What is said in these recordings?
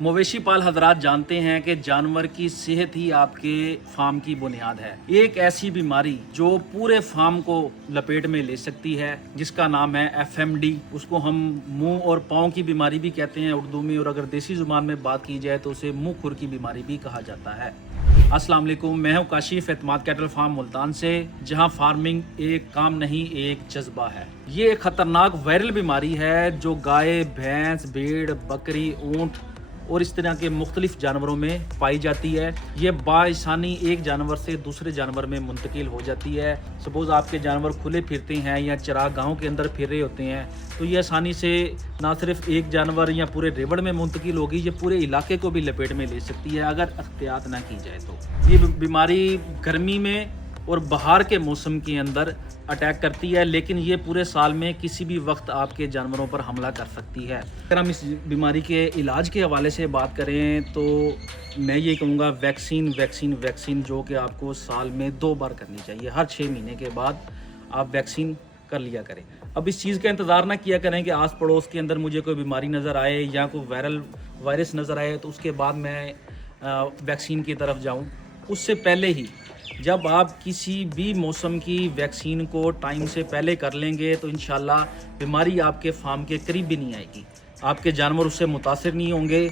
मवेशी पाल हजरात जानते हैं कि जानवर की सेहत ही आपके फार्म की बुनियाद है। एक ऐसी बीमारी जो पूरे फार्म को लपेट में ले सकती है जिसका नाम है FMD। उसको हम मुंह और पाँव की बीमारी भी कहते हैं उर्दू में, और अगर देसी जुबान में बात की जाए तो उसे मुंह खुर की बीमारी भी कहा जाता है। अस्सलाम वालेकुम, मैं हूं काशिफ एतमाद कैटल फार्म मुल्तान से, जहां फार्मिंग एक काम नहीं एक जज्बा है। ये एक खतरनाक वायरल बीमारी है जो गाय, भैंस, भेड़, बकरी, ऊंट और इस तरह के मुख्तलिफ जानवरों में पाई जाती है। ये बाआसानी एक जानवर से दूसरे जानवर में मुंतकिल हो जाती है। सपोज़ आपके जानवर खुले फिरते हैं या चरागाहों के अंदर फिर रहे होते हैं तो ये आसानी से ना सिर्फ एक जानवर या पूरे रेवड़ में मुंतकिल होगी, ये पूरे इलाके को भी लपेट में ले सकती है अगर एहतियात ना की जाए तो। ये बीमारी गर्मी में और बहार के मौसम के अंदर अटैक करती है, लेकिन ये पूरे साल में किसी भी वक्त आपके जानवरों पर हमला कर सकती है। अगर हम इस बीमारी के इलाज के हवाले से बात करें तो मैं ये कहूँगा वैक्सीन जो कि आपको साल में 2 बार करनी चाहिए। हर 6 महीने के बाद आप वैक्सीन कर लिया करें। अब इस चीज़ का इंतज़ार ना किया करें कि आस पड़ोस के अंदर मुझे कोई बीमारी नज़र आए या कोई वायरस नज़र आए तो उसके बाद मैं वैक्सीन की तरफ जाऊँ। उससे पहले ही जब आप किसी भी मौसम की वैक्सीन को टाइम से पहले कर लेंगे तो इंशाल्लाह बीमारी आपके फार्म के करीब भी नहीं आएगी, आपके जानवर उससे मुतासिर नहीं होंगे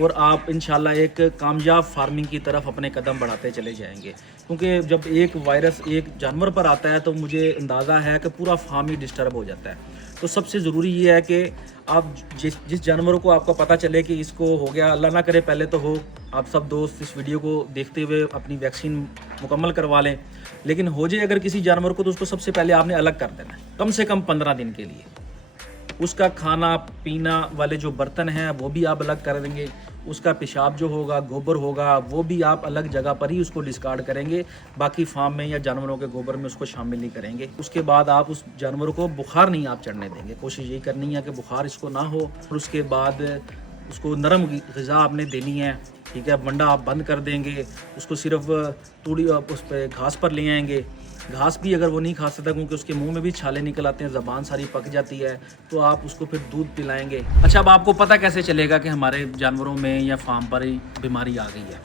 और आप इंशाल्लाह एक कामयाब फार्मिंग की तरफ अपने कदम बढ़ाते चले जाएंगे। क्योंकि जब एक वायरस एक जानवर पर आता है तो मुझे अंदाज़ा है कि पूरा फार्म ही डिस्टर्ब हो जाता है। तो सबसे ज़रूरी ये है कि आप जिस जानवर को आपको पता चले कि इसको हो गया, अल्लाह ना करे पहले तो हो, आप सब दोस्त इस वीडियो को देखते हुए अपनी वैक्सीन मुकम्मल करवा लें। लेकिन हो जाए अगर किसी जानवर को तो उसको सबसे पहले आपने अलग कर देना है, कम से कम 15 दिन के लिए। उसका खाना पीना वाले जो बर्तन हैं वो भी आप अलग कर देंगे। उसका पेशाब जो होगा, गोबर होगा, वो भी आप अलग जगह पर ही उसको डिस्कार्ड करेंगे। बाकी फार्म में या जानवरों के गोबर में उसको शामिल नहीं करेंगे। उसके बाद आप उस जानवर को बुखार नहीं आप चढ़ने देंगे। कोशिश यही करनी है कि बुखार इसको ना हो। और उसके बाद उसको नरम ग़िज़ा आपने देनी है, ठीक है। वंडा आप बंद कर देंगे, उसको सिर्फ तूड़ी आप उस पर घास पर ले आएंगे। घास भी अगर वो नहीं खा सकता क्योंकि उसके मुंह में भी छाले निकल आते हैं, ज़बान सारी पक जाती है, तो आप उसको फिर दूध पिलाएंगे। अच्छा, अब आपको पता कैसे चलेगा कि हमारे जानवरों में या फार्म पर बीमारी आ गई है?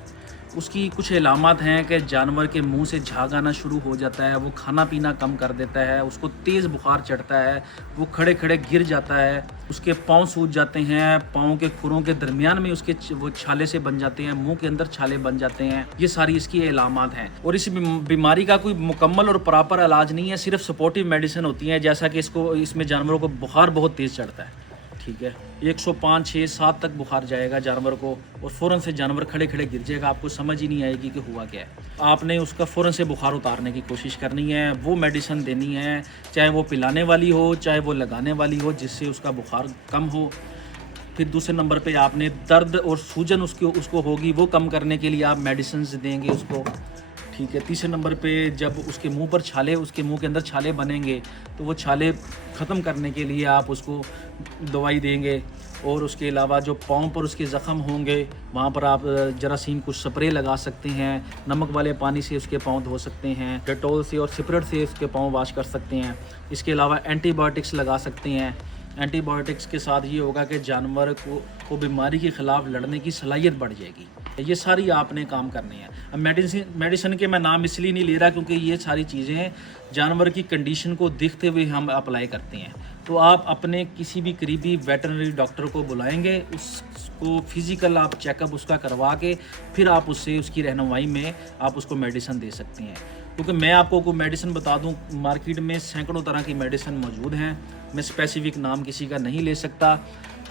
उसकी कुछ अलामत हैं कि जानवर के मुंह से झाग आना शुरू हो जाता है, वो खाना पीना कम कर देता है, उसको तेज़ बुखार चढ़ता है, वो खड़े खड़े गिर जाता है, उसके पाँव सूज जाते हैं, पाँव के खुरों के दरमियान में उसके वो छाले से बन जाते हैं, मुंह के अंदर छाले बन जाते हैं। ये सारी इसकी अलामत हैं। और इस बीमारी का कोई मुकम्मल और प्रॉपर इलाज नहीं है, सिर्फ सपोर्टिव मेडिसिन होती है। जैसा कि इसमें जानवरों को बुखार बहुत तेज़ चढ़ता है, ठीक है, 105, 6, 7 तक बुखार जाएगा जानवर को और फ़ौरन से जानवर खड़े खड़े गिर जाएगा, आपको समझ ही नहीं आएगी कि हुआ क्या है। आपने उसका फ़ौरन से बुखार उतारने की कोशिश करनी है, वो मेडिसिन देनी है, चाहे वो पिलाने वाली हो चाहे वो लगाने वाली हो, जिससे उसका बुखार कम हो। फिर दूसरे नंबर पे आपने दर्द और सूजन उसको होगी, वो कम करने के लिए आप मेडिसिन देंगे उसको, ठीक है। तीसरे नंबर पे जब उसके मुंह पर छाले, उसके मुंह के अंदर छाले बनेंगे तो वो छाले ख़त्म करने के लिए आप उसको दवाई देंगे। और उसके अलावा जो पाँव पर उसके ज़ख़म होंगे वहाँ पर आप जरासीम कुछ स्प्रे लगा सकते हैं, नमक वाले पानी से उसके पाँव धो सकते हैं, डेटॉल से और स्पिरिट से उसके पाँव वॉश कर सकते हैं। इसके अलावा एंटीबायोटिक्स लगा सकते हैं। एंटीबायोटिक्स के साथ ये होगा कि जानवर को बीमारी के ख़िलाफ़ लड़ने की सलाहियत बढ़ जाएगी। ये सारी आपने काम करने हैं। अब मेडिसिन के मैं नाम इसलिए नहीं ले रहा क्योंकि ये सारी चीज़ें जानवर की कंडीशन को देखते हुए हम अप्लाई करते हैं। तो आप अपने किसी भी करीबी वेटरनरी डॉक्टर को बुलाएंगे, उसको फिज़िकल आप चेकअप उसका करवा के फिर आप उससे उसकी रहनुमाई में आप उसको मेडिसिन दे सकते हैं। क्योंकि मैं आपको कोई मेडिसिन बता दूं, मार्केट में सैकड़ों तरह की मेडिसिन मौजूद हैं, मैं स्पेसिफिक नाम किसी का नहीं ले सकता,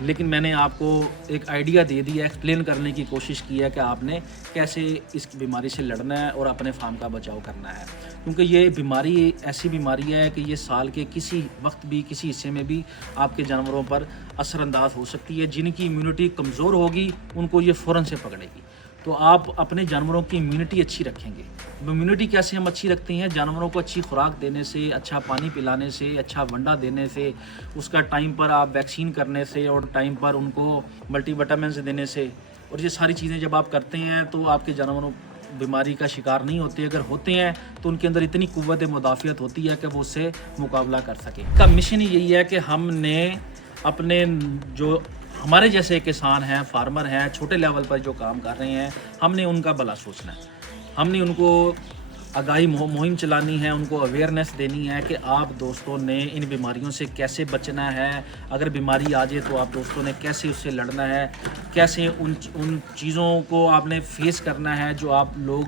लेकिन मैंने आपको एक आइडिया दे दिया, एक्सप्लेन करने की कोशिश की है कि आपने कैसे इस बीमारी से लड़ना है और अपने फार्म का बचाव करना है। क्योंकि ये बीमारी ऐसी बीमारी है कि ये साल के किसी वक्त भी किसी हिस्से में भी आपके जानवरों पर असरअंदाज हो सकती है। जिनकी इम्यूनिटी कमज़ोर होगी उनको ये फ़ौरन से पकड़ेगी। तो आप अपने जानवरों की इम्यूनिटी अच्छी रखेंगे। इम्यूनिटी कैसे हम अच्छी रखते हैं? जानवरों को अच्छी खुराक देने से, अच्छा पानी पिलाने से, अच्छा वंडा देने से, उसका टाइम पर आप वैक्सीन करने से और टाइम पर उनको मल्टीविटामिन्स देने से। और ये सारी चीज़ें जब आप करते हैं तो आपके जानवरों बीमारी का शिकार नहीं होते। अगर होते हैं तो उनके अंदर इतनी कुव्वत मुदाफ़ियत होती है कि वो उससे मुकाबला कर सकें। इसका मिशन ही यही है कि हमने अपने जो ہمارے جیسے کسان ہیں، فارمر ہیں، چھوٹے لیول پر جو کام کر رہے ہیں، ہم نے ان کا بھلا سوچنا ہے. ہم نے ان کو آگاہی مہم چلانی ہے، ان کو اویئرنیس دینی ہے کہ آپ دوستوں نے ان بیماریوں سے کیسے بچنا ہے. اگر بیماری آ جائے تو آپ دوستوں نے کیسے اس سے لڑنا ہے، کیسے ان چیزوں کو آپ نے فیس کرنا ہے جو آپ لوگ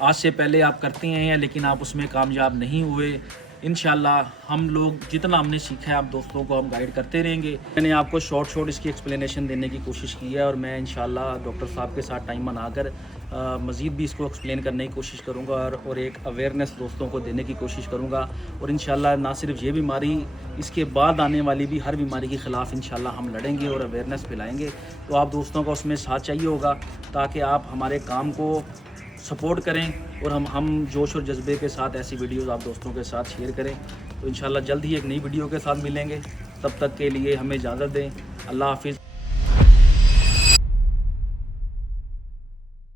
آج سے پہلے آپ کرتے ہیں لیکن آپ اس میں کامیاب نہیں ہوئے. انشاءاللہ ہم لوگ جتنا ہم نے سیکھا ہے آپ دوستوں کو ہم گائیڈ کرتے رہیں گے. میں نے آپ کو شارٹ اس کی ایکسپلینیشن دینے کی کوشش کی ہے، اور میں انشاءاللہ ڈاکٹر صاحب کے ساتھ ٹائم بنا کر مزید بھی اس کو ایکسپلین کرنے کی کوشش کروں گا، اور ایک اویئرنیس دوستوں کو دینے کی کوشش کروں گا. اور انشاءاللہ نہ صرف یہ بیماری، اس کے بعد آنے والی بھی ہر بیماری کے خلاف انشاءاللہ ہم لڑیں گے اور اویئرنیس پھیلائیں گے. تو آپ دوستوں کو اس میں ساتھ چاہیے ہوگا تاکہ آپ ہمارے کام کو سپورٹ کریں، اور ہم جوش اور جذبے کے ساتھ ایسی ویڈیوز آپ دوستوں کے ساتھ شیئر کریں. تو انشاءاللہ جلد ہی ایک نئی ویڈیو کے ساتھ ملیں گے. تب تک کے لیے ہمیں اجازت دیں. اللہ حافظ.